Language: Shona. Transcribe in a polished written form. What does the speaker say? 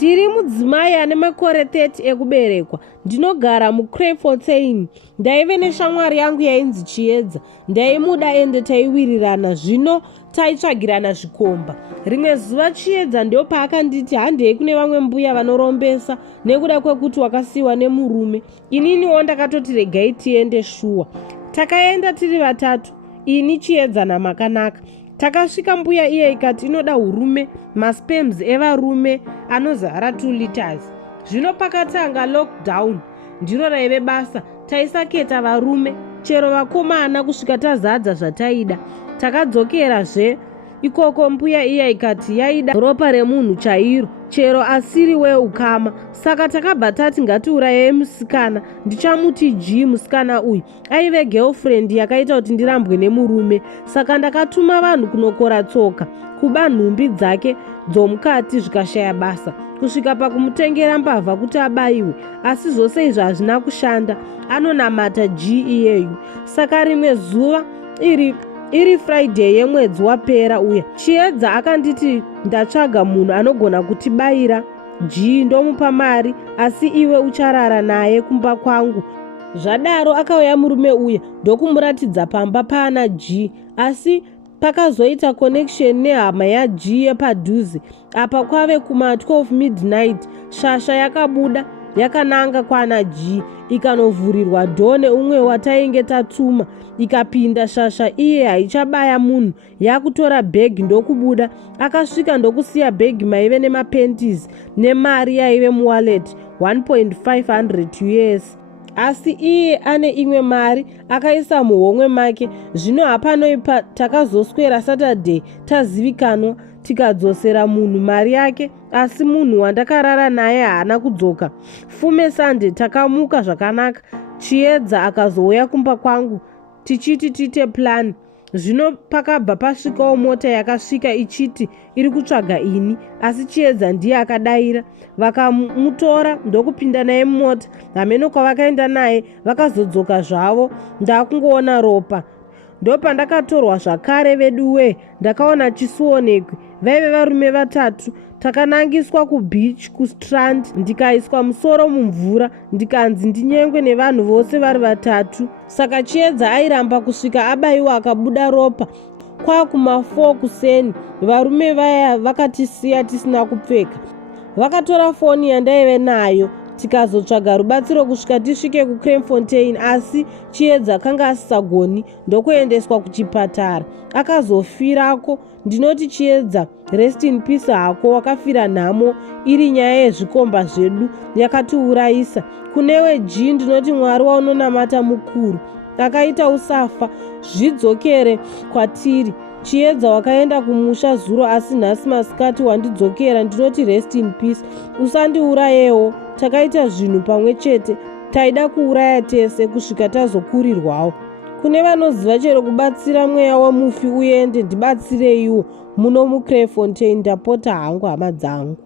Ndiri mudzimai ane makore 30 ekuberekwa. Ndinogara muCrayfontein. Ndaive neshamwari yangu yainzi Chiedza. Ndaimuda ende taiwirirana. Zvino taitsvagirana zvikomba. Rimwe zuva Chiedza ndio paakanditi handei kune vamwe mbuya vanorombesa nekuda kwekuti wakasiyiwa nemurume. Ininiwo ndakatoti regai tiende shuwa. Takaenda tiri vatatu, ini Chiedza naMakanaka. Takasvika mbuya iye ikati inoda hurume MaSperms Evarume anozara 2 liters. Zvino pakatanga lockdown, ndiro raive basa. Taisaketa varume, chero vakomana kusvika tazadza zvataida. Takadzokerazve ikoko mbuya iye ikati yaida ropa remunhu chairo, chero asiri weukama. Saka takabva tati ngatiurayei musikana. Ndichamuti G musikana uyu. Aive girlfriend yakaita kuti ndirambwe nemurume. Saka ndakatuma vanhu kunokora tsoka, kuba nhumbi dzake dzomukati zvikashaya basa, kusvika pakumutengera mbavha kuti abayiwe. Asi zvose izvi hazvina kushanda. Anonamata G iyeyu. Saka rimwe zuva iri Friday yemwedzi wapera uya, Chiedza akanditi ndatsvaga munhu anogona kutibayira. G ndomupa mari, asi iwe ucharara naye kumba kwangu. Zvadaro akauya murume uya ndokumuratidza pamba pana G, asi pakazoita connection nehama yaG yepadhuze. Apa kwave kuma 12 midnight, shasha yakabuda yakananga kwana G, ikanovhurirwa dhoo neumwe watainge tatuma. Ikapinda shasha iye haichabaya munhu, yakutora bhegi ndokubuda. Akasvika ndokusiya bhegi maive nemapentis nemari yaive muwallet 1,500 US. Asi iye ane imwe mari akaisa muhomwe make. Zvino hapanoipa takazoswera Saturday tazivikanwa, tikadzosera munhu mari yake, asi munhu wandakarara naye haana kudzoka. Fume Sunday takamuka zvakanaka. Chiedza akazouya kumba kwangu tichiti tiite plan. Zvino pakabva pasvikawo mota yakasvika ichiti iri kutsvaga ini, asi Chiedza ndiye akadaira. Vakamutora ndokupinda naye mumota. Hameno kwavakaenda naye vakazodzoka zvavo. Ndakungoona ropa. Ndopandakatorwa zvakare veduwe. Ndakaona chisuonekwe. Vaive varume vatatu. Takanangiswa kubeach kustrand, ndikaiswa musoro mumvura, ndikanzi ndinyengwe nevanhu vose vari vatatu. Saka Chiedza airamba kusvika abayiwa akabuda ropa. Kwakuma 4 kuseni, varume vaya vakatisiya tisina kupfeka. Vakatora foni yandaive nayo, tikazotsvaga rubatsiro kusvika tisvike kuCrayfontein, asi Chiedza akanga asisagoni ndokuendeswa kuchipatara. Akazofirako. Ndinoti Chiedza, rest in peace hako, wakafira nhamo. Iri nyaya yezvikomba zvedu yakatiurayisa. Kunewe G ndinoti Mwari waunonamata mukuru, akaita usafa, zvidzokere kwatiri. Chiedza wakaenda kumusha zuro, asi nhasi masikati wandidzokera. Ndinoti rest in peace, usandiurayewo. Takaita zvinhu pamwe chete, taida kuuraya tese kusvika tazokurirwawo. Kune vanoziva chero kubatsira mweya wamufi uende, ndibatsireiwo. Muno muCrayfontein ndapota hangu hama dzangu.